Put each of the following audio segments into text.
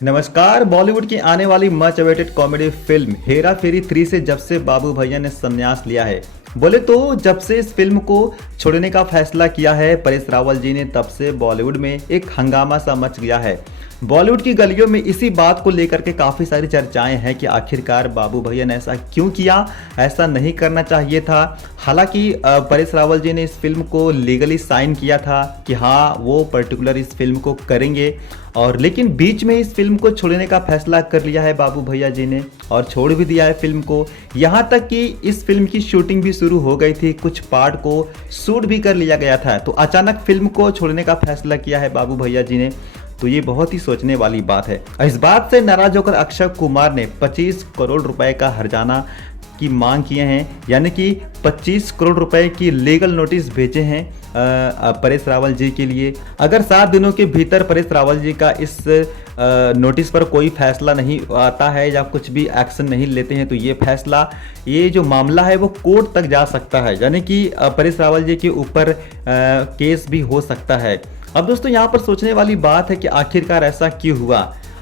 नमस्कार। बॉलीवुड की आने वाली much awaited comedy film Hera Pheri 3 से जब से बाबू भैया ने संन्यास लिया है, बोले तो जब से इस फिल्म को छोड़ने का फैसला किया है परेश रावल जी ने, तब से बॉलीवुड में एक हंगामा सा मच गया है। बॉलीवुड की गलियों में इसी बात को लेकर के काफ़ी सारी चर्चाएं हैं कि आखिरकार बाबू भैया ने ऐसा क्यों किया, ऐसा नहीं करना चाहिए था। हालांकि परेश रावल जी ने इस फिल्म को लीगली साइन किया था कि हाँ वो पर्टिकुलर इस फिल्म को करेंगे, और लेकिन बीच में इस फिल्म को छोड़ने का फैसला कर लिया है बाबू भैया जी ने और छोड़ भी दिया है फिल्म को। यहाँ तक कि इस फिल्म की शूटिंग भी शुरू हो गई थी, कुछ पार्ट को शूट भी कर लिया गया था, तो अचानक फिल्म को छोड़ने का फैसला किया है बाबू भैया जी ने। तो ये बहुत ही सोचने वाली बात है। इस बात से नाराज होकर अक्षय कुमार ने 25 करोड़ रुपए का हर्जाना की मांग किए हैं, यानी कि 25 करोड़ रुपए की लीगल नोटिस भेजे हैं परेश रावल जी के लिए। अगर 7 दिनों के भीतर परेश रावल जी का इस नोटिस पर कोई फैसला नहीं आता है या कुछ भी एक्शन नहीं लेते हैं, तो ये जो मामला है वो कोर्ट तक जा सकता है, यानी कि परेश रावल जी के ऊपर केस भी हो सकता है। अब दोस्तों यहाँ पर सोचने वाली बात है कि आखिरकार ऐसा क्यों हुआ।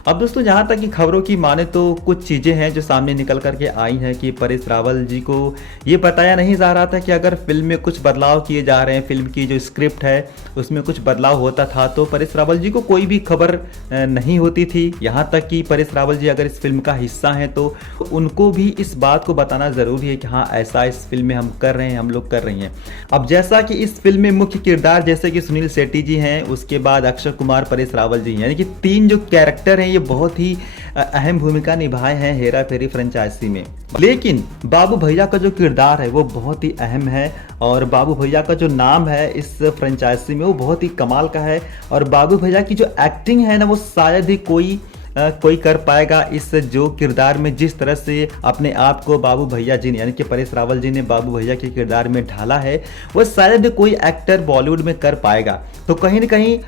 अब दोस्तों जहाँ तक कि खबरों की माने तो कुछ चीज़ें हैं जो सामने निकल करके आई हैं कि परेश रावल जी को ये बताया नहीं जा रहा था कि अगर फिल्म में कुछ बदलाव किए जा रहे हैं, फिल्म की जो स्क्रिप्ट है उसमें कुछ बदलाव होता था, तो परेश रावल जी को कोई भी खबर नहीं होती थी। यहाँ तक कि परेश रावल जी अगर इस फिल्म का हिस्सा हैं तो उनको भी इस बात को बताना ज़रूरी है कि हाँ ऐसा इस फिल्म में हम कर रहे हैं, हम लोग कर रही हैं। अब जैसा कि इस फिल्म में मुख्य किरदार जैसे कि सुनील शेट्टी जी हैं, उसके बाद अक्षय कुमार, परेश रावल जी, यानी कि 3 जो कैरेक्टर हैं ये बहुत ही अहम भूमिका निभाए हैं हेरा फेरी फ्रेंचाइजी में। लेकिन बाबू भैया का जो किरदार है वो बहुत ही अहम है, और बाबू भैया का जो नाम है इस फ्रेंचाइजी में वो बहुत ही कमाल का है, और बाबू भैया की जो एक्टिंग है ना वो शायद ही कोई कर पाएगा इस जो किरदार में। जिस तरह से अपने आप को बाबू भैया जी ने, यानी कि परेश रावल जी ने बाबू भैया के किरदार में ढाला है, वो शायद कोई एक्टर बॉलीवुड में कर पाएगा। तो कहीं ना कहीं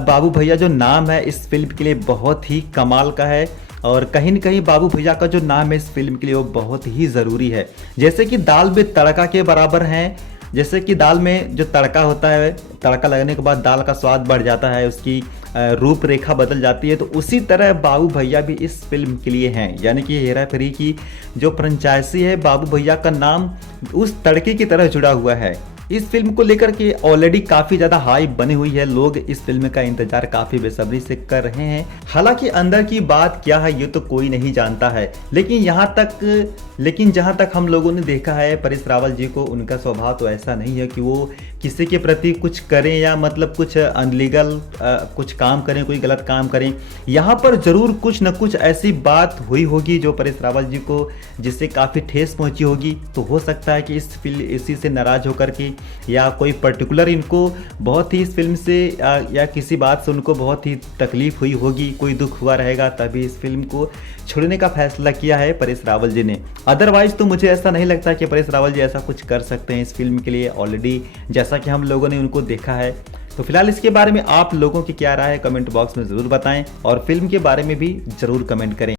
बाबू भैया जो नाम है इस फिल्म के लिए बहुत ही कमाल का है, और कहीं न कहीं बाबू भैया का जो नाम है इस फिल्म के लिए वो बहुत ही ज़रूरी है। जैसे कि दाल में तड़का के बराबर हैं, जैसे कि दाल में जो तड़का होता है, तड़का लगने के बाद दाल का स्वाद बढ़ जाता है, उसकी रूपरेखा बदल जाती है, तो उसी तरह बाबू भैया भी इस फिल्म के लिए हैं। यानी कि हेरा फेरी की जो फ्रेंचाइजी है, बाबू भैया का नाम उस तड़के की तरह जुड़ा हुआ है। इस फिल्म को लेकर के ऑलरेडी काफ़ी ज़्यादा हाइप बनी हुई है, लोग इस फिल्म का इंतजार काफ़ी बेसब्री से कर रहे हैं। हालांकि अंदर की बात क्या है ये तो कोई नहीं जानता है, लेकिन जहाँ तक हम लोगों ने देखा है परेश रावल जी को, उनका स्वभाव तो ऐसा नहीं है कि वो किसी के प्रति कुछ करें या मतलब कुछ अनलीगल कुछ काम करें, कोई गलत काम करें। यहाँ पर ज़रूर कुछ न कुछ ऐसी बात हुई होगी जो परेश रावल जी को जिससे काफ़ी ठेस पहुँची होगी। तो हो सकता है कि इसी से नाराज़ होकर के या कोई पर्टिकुलर इनको बहुत ही इस फिल्म से या किसी बात से उनको बहुत ही तकलीफ हुई होगी, कोई दुख हुआ रहेगा, तभी इस फिल्म को छोड़ने का फैसला किया है परेश रावल जी ने। अदरवाइज तो मुझे ऐसा नहीं लगता कि परेश रावल जी ऐसा कुछ कर सकते हैं इस फिल्म के लिए, ऑलरेडी जैसा कि हम लोगों ने उनको देखा है। तो फिलहाल इसके बारे में आप लोगों की क्या राय है कमेंट बॉक्स में ज़रूर बताएं, और फिल्म के बारे में भी ज़रूर कमेंट करें।